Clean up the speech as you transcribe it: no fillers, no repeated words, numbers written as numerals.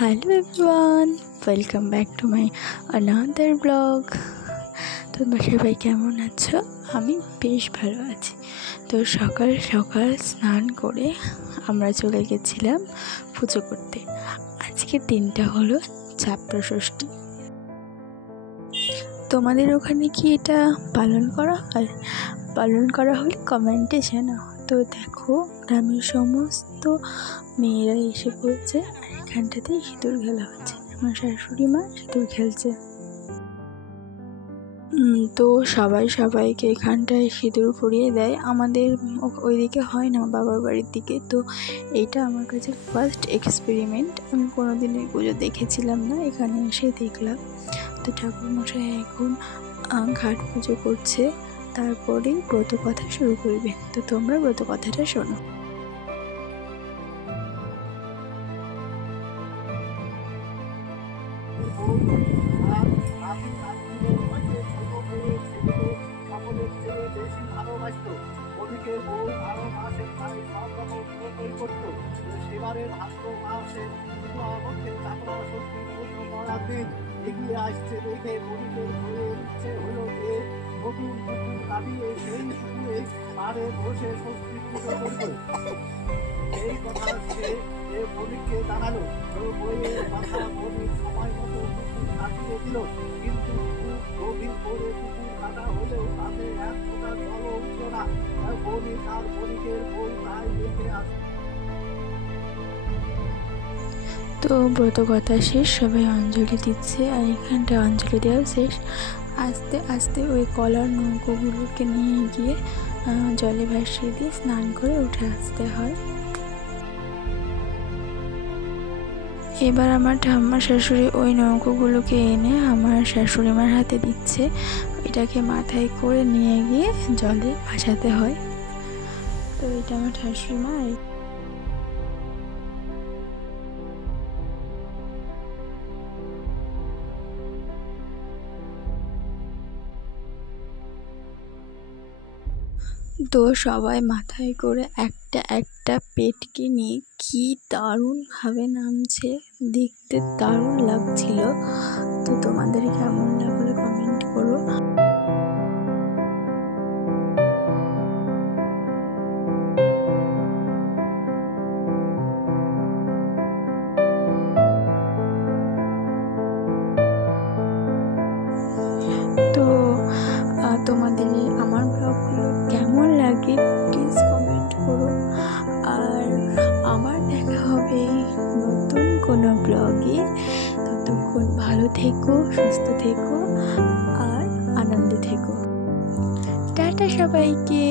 Hello everyone, welcome back to my another blog. তোমরা সবাই কেমন আছো? আমি বেশ ভালো আছি। তো সকাল সকাল স্নান করে আমরা চলে গেছিলাম পুজো করতে। আজকের দিনটা হলো চাপড়া ষষ্ঠী। তোমাদের ওখানে কি এটা পালন করা হয়? পালন করা হলে কমেন্টে জানাও। তো দেখো, গ্রামের সমস্ত মেয়েরা এসে পড়ছে আর এখানটাতে সিঁদুর খেলা হচ্ছে। আমার শাশুড়ি মা সিঁদুর খেলছে। তো সবাইকে এখানটায় সিঁদুর পরিয়ে দেয়। আমাদের ওইদিকে হয় না, বাবার বাড়ির দিকে। তো এইটা আমার কাছে ফার্স্ট এক্সপেরিমেন্ট। আমি কোনোদিন এই পুজো দেখেছিলাম না, এখানে এসে দেখলাম। তো ঠাকুরমশাই এখন ঘাট পুজো করছে, তারপরেই ব্রত কথা শুরু করবে। তো তোমরা ব্রত কথাটা শোনো। এগিয়ে আসছে দেখে বণিকের হয়ে ইচ্ছে হলো যে নতুন পুকুর কাটিয়ে সেই পুকুরে পাড়ে বসে ষষ্ঠী পুজো করবে। এই কথা সে বণিককে জানালো। বইয়ের কথা বণিক সময় মতো পুকুর কাটিয়ে দিল, কিন্তু খুব গভীর করে পুকুর কাটা হলেও তাতে এক ফোঁটা জলও উঠল না। বণিক আর বণিকের বউ তাই দেখে আসে। তো ব্রত কথা শেষ, সবাই অঞ্জলি দিচ্ছে আর এখানটা অঞ্জলি দেওয়া শেষ। আস্তে আস্তে ওই কলার নৌকোগুলোকে নিয়ে গিয়ে জলে ভাসিয়ে দিয়ে স্নান করে উঠে আসতে হয়। এবার আমার ঠাম্মা শাশুড়ি ওই নৌকোগুলোকে এনে আমার শাশুড়ি মার হাতে দিচ্ছে। এটাকে মাথায় করে নিয়ে গিয়ে জলে ভাসাতে হয়। তো এটা আমার শাশুড়ি মা। তো সবাই মাথায় করে একটা একটা পেটকে নিয়ে কি দারুণভাবে নামছে, দেখতে দারুণ লাগছিল। তো তোমাদের কেমন লাগলো কমেন্ট করো। তো তোমাদের আমার ব্লগগুলো কেমন লাগে প্লিজ কমেন্ট করো। আর আবার দেখা হবে নতুন কোনো ব্লগে। ততক্ষণ ভালো থেকো, সুস্থ থেকো আর আনন্দে থেকো। টাটা সবাইকে।